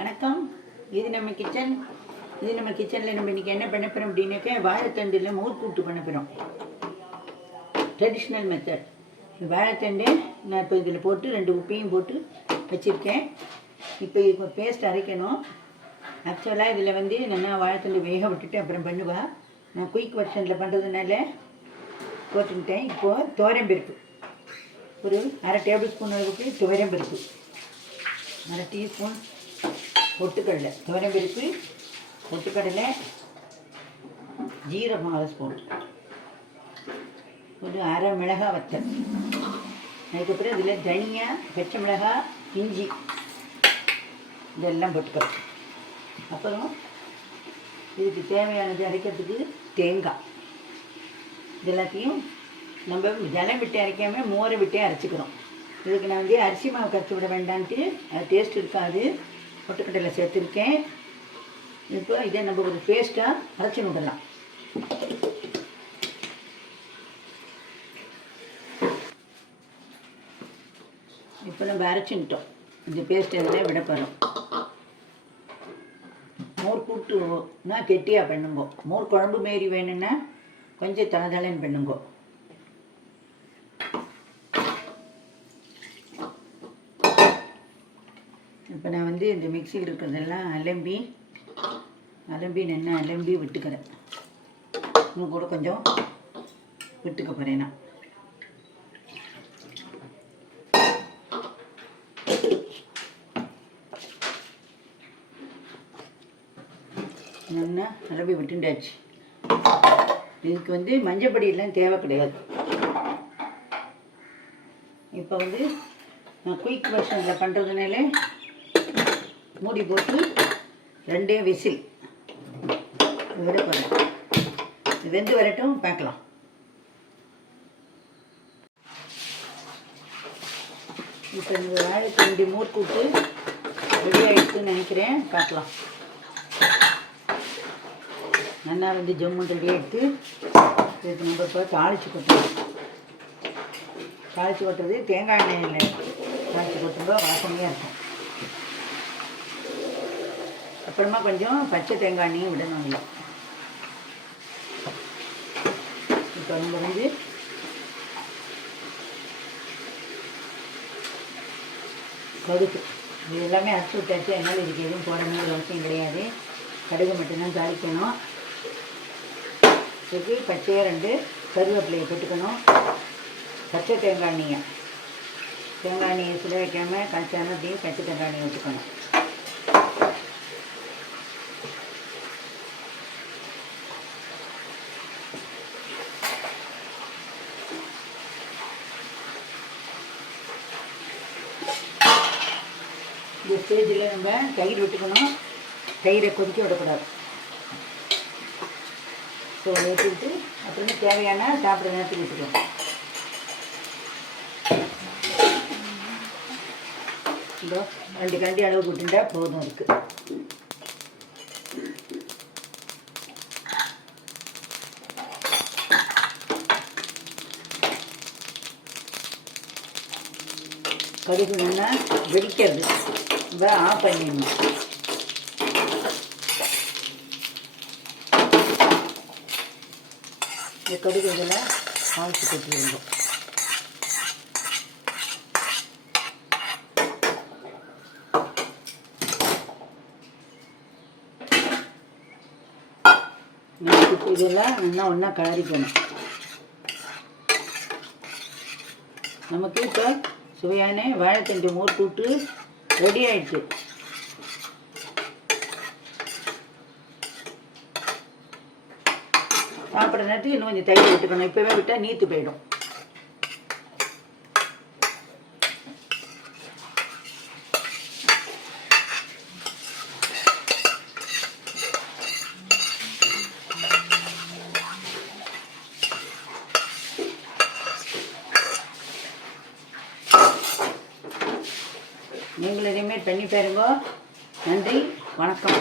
வணக்கம். இது நம்ம கிச்சன் இது நம்ம கிச்சனில் நம்ம இன்றைக்கி என்ன பண்ண போகிறோம் அப்படின்னாக்கா வாழைத்தண்டில் மோர் கூட்டு பண்ண போகிறோம் ட்ரெடிஷ்னல் மெத்தட் வாழைத்தண்டு நான் இப்போ இதில் போட்டு ரெண்டு உப்பையும் போட்டு வச்சுருக்கேன். இப்போ இப்போ பேஸ்ட் அரைக்கணும். ஆக்சுவலாக இதில் வந்து நல்லா வாழைத்தண்டு வேக விட்டுட்டு அப்புறம் பண்ணுவா. நான் குயிக் வெர்ஷனில் பண்ணுறதுனால போட்டுக்கிட்டேன். இப்போது தோரம்பருப்பு ஒரு அரை டேபிள் ஸ்பூன் அளவுக்கு துவரம்பருப்பு அரை டீஸ்பூன் பொட்டுக்கடலை. துவரம்பருப்பு பொட்டுக்கடலை ஜீரகம் அரை ஸ்பூன். ஒரு அரை மிளகாய் வத்தல். அதுக்கப்புறம் இதில் தனியா பச்சை மிளகாய் இஞ்சி. இதெல்லாம் போட்டுக்கலாம் அப்புறம் இதுக்கு தேவையானது அரைக்கிறதுக்கு தேங்காய். இது எல்லாத்தையும் நம்ம ஜலம் விட்டு அரைக்காம மோரை விட்டே அரைச்சிக்கிறோம். இதுக்கு நான் வந்து அரிசி மாவு கரைச்சி விட வேண்டான்ட்டு அது டேஸ்ட் இருக்காது. பொட்டுக்கடலை சேர்த்துருக்கேன். இப்போ இதே நம்ம ஒரு பேஸ்ட்டாக அரைச்சி விடலாம் இப்போ நம்ம அரைச்சின்ட்டோம் இந்த பேஸ்ட் இதில் விட போகிறோம் மோர் கூட்டுனா கெட்டியாக பண்ணுங்கோ. மோர் குழம்பு மாரி வேணும்னா கொஞ்சம் தளதளன்னு பண்ணுங்கோ. இப்போ நான் வந்து இந்த மிக்சியில் இருக்கிறதெல்லாம் அலம்பி அலம்பி நின்று அலம்பி விட்டுக்கிறேன். இன்னும் கூட கொஞ்சம் விட்டுக்க போகிறேன் நான். நல்லா அலம்பி விட்டுண்டாச்சு. இதுக்கு வந்து மஞ்சப்பொடியெல்லாம் தேவை கிடையாது. இப்போ வந்து நான் குயிக் வெர்ஷனில் பண்ணுறதுனால மூடி போட்டு ரெண்டே விசில். விட போகிறேன் வெந்து வரட்டும் பார்க்கலாம். இப்போ இந்த வாழைத்தண்டி மூர் கூட்டு ரெடி ஆகிடுச்சுன்னு நினைக்கிறேன். பார்க்கலாம். நல்லா வந்து ஜம்முன் ரெடி எடுத்து இதுக்கு நம்ம இப்போ தாளிச்சு கொட்டணும். தாளிச்சு கொட்டுறது தேங்காய் எண்ணெயில் தாளிச்சு கொட்டும்போது வாசனையாக இருக்கும். அப்புறமா கொஞ்சம் பச்சை தேங்காய் எண்ணெயும் விடணும் இல்லை இப்போ நம்ம வந்து கடுகு இது எல்லாமே அரைச்சி விட்டாச்சு. என்னால் இதுக்கு எதுவும் போடணுங்கிற அவசியம் கிடையாது. கடுகு மட்டும்தான் தாளிக்கணும். இதுக்கு பச்சையாக ரெண்டு கருவேப்பிலையை போட்டுக்கணும். பச்சை தேங்காய் எண்ணெயை. தேங்காய் எண்ணெயை சில வைக்காமல் காய்ச்சாமல் அப்படியே பச்சை தேங்காய் எண்ணெயை வச்சுக்கணும் இந்த ஸ்டேஜில் நம்ம தயிர் விட்டுக்கணும். தயிரை கொதிக்க விடக்கூடாது. ஸோ ஊற்றிட்டு அப்புறமே தேவையான சாப்பிட்ற நேரத்துக்கு விட்டுக்கலாம் இதோ ரெண்டு கண்டி அளவு விட்டுட்டா போதும் இருக்கு கடுகு நல்லா வெடிக்கிறது. இதை ஆஃப் பண்ணிடணும் இந்த கடுகு இதில் ஆழ்ச்சி கொட்டி இருந்தோம் இதெல்லாம் நல்லா ஒன்றா கலரிக்கணும். நமக்கு இப்போ சுவையான வாழைத்தண்டு மோர் கூட்டு ரெடி ஆயிடுச்சு. சாப்பிட்ற நேரத்துக்கு இன்னும் கொஞ்சம் தயிர் விட்டுக்கணும் இப்போவே விட்டால் நீத்து போயிடும். இதேமாரி பண்ணி பாருங்க. நன்றி வணக்கம்.